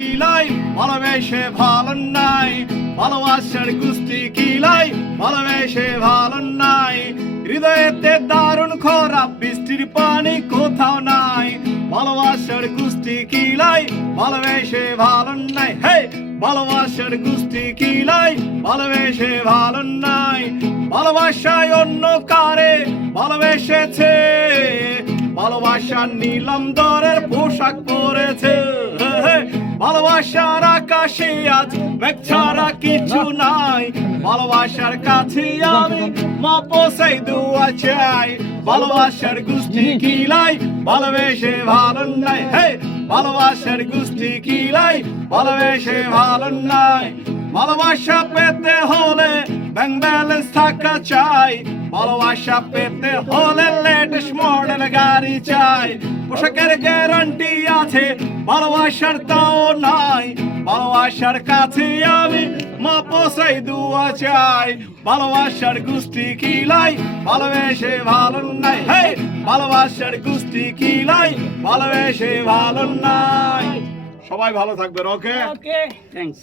কিলাই, ভালোবেসে ভালো নাই। ভালোবাসার গুষ্টি কিলাই, ভালোবেসে ভালো নাই। হৃদয়েতে দারুণ খরাপ, বৃষ্টির পানি কোথাও নাই। ভালোবাসার গুষ্টি কিলাই, ভালোবেসে ভালো নাই। হে ভালোবাসার গুষ্টি কিলাই, ভালোবেসে ভালো নাই। ভালোবাসায় অন্য কারে ভালোবেসেছে? ভালোবাসার নীলম দরের পোশাক পরেছে। ভালোবাসার আকাশে আজ মেঘ ছাড়া কিছু নাই। ভালোবাসার কাছে আমি মা পোসাই দোয়া চাই। ভালোবাসার গুষ্টি কিলাই ভালোবেসে ভালো নাই হে, ভালোবাসার গুষ্টি কিলাই ভালোবেসে ভালো নাই ভালোবাসা পেতে হলে ব্যাংক ব্যালেন্স থাকা চাই। ভালোবাসা পেতে হলে লেটেস্ট মডেল গাড়ি চাই। পোশাকের গ্যারান্টি আছে ভালোবাসার তাও নাই। ভালোবাসার কাছে আমি মা পোষাই দুয়া চাই। ভালোবাসার গুষ্টি কিলাই ভালোবেসে ভালো নাই। হে ভালোবাসার গুষ্টি কিলাই ভালোবেসে ভালো নাই। সবাই ভালো থাকবেন ওকে? ওকে। থ্যাঙ্কস